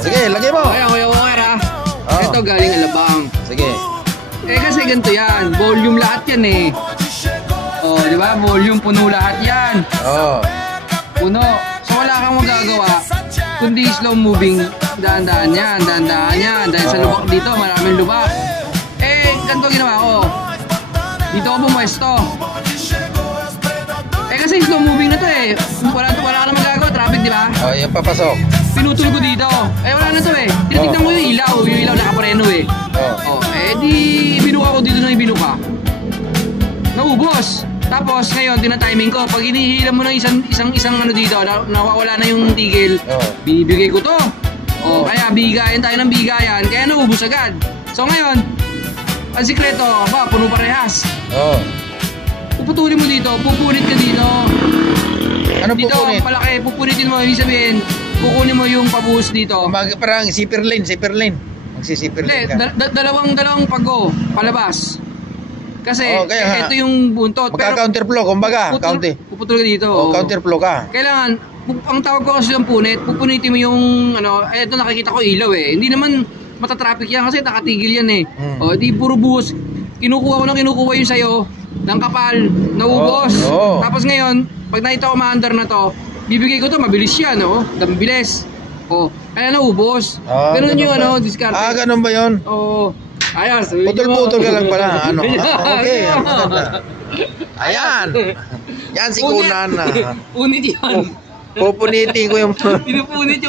Sige, lagay mo. Kaya Kuya Walker ha. Oh. Ito galing Alabang. Sige. Kasi ganito yan. Volume lahat yan eh. Oh, di ba? Volume, puno lahat yan. Oh. Puno. So wala kang magagawa. Kundi slow moving. Daan-daan yan. Daan-daan yan. Dahil sa lubak dito, maraming lubak. Ganito ginawa ko. Dito ako pumwesto. Kasi slow moving na to eh. Wala ka na magagawa. Traffic, di ba? Oh, yung papasok. Pinutol ko dito. Wala na to eh. Tinitignan ko yung ilaw. Yung ilaw nakapareno eh. Di binuka ko dito na ibinuka. Naubos. Tapos ngayon, tina-timing ko. Pag hinihila mo na isang ano dito, nawawala na yung tigil, binibigay ko to. Kaya bigayan tayo ng bigayan. Kaya naubos agad. So ngayon, ang sikreto, puno parehas. Puputulin mo dito, pupunit ka dito. Ano dito, pupunit? Palaki, pupunitin mo. Ibig sabihin, kukunin mo yung pabuhos dito. Parang zipper lane. Magsisipper lane ka. Dalawang pag-go, palabas. Kasi ito yung buntot. Magka-counterflow, kumbaga. Puputol ka dito. Counterflow ka. Kailangan, ang tawag ko kasi yung punit, pupunitin mo yung, ito nakikita ko ilaw eh. Hindi naman matatraffic yan kasi nakatigil yan eh. Di puro buhos. Kinukuha yung sayo ng kapal, naubos. Tapos ngayon, pag nakita ko maandar na to, bibigay ko to, mabilis yan, mabilis. Kaya naubos. Ganun yung discard. Ganun ba yun? Ayos. Putol-putol ka lang pala. Okay, maganda. Ayan. Yan si Kunan. Punit yan. Pupunitin ko yung... Pinupunit yung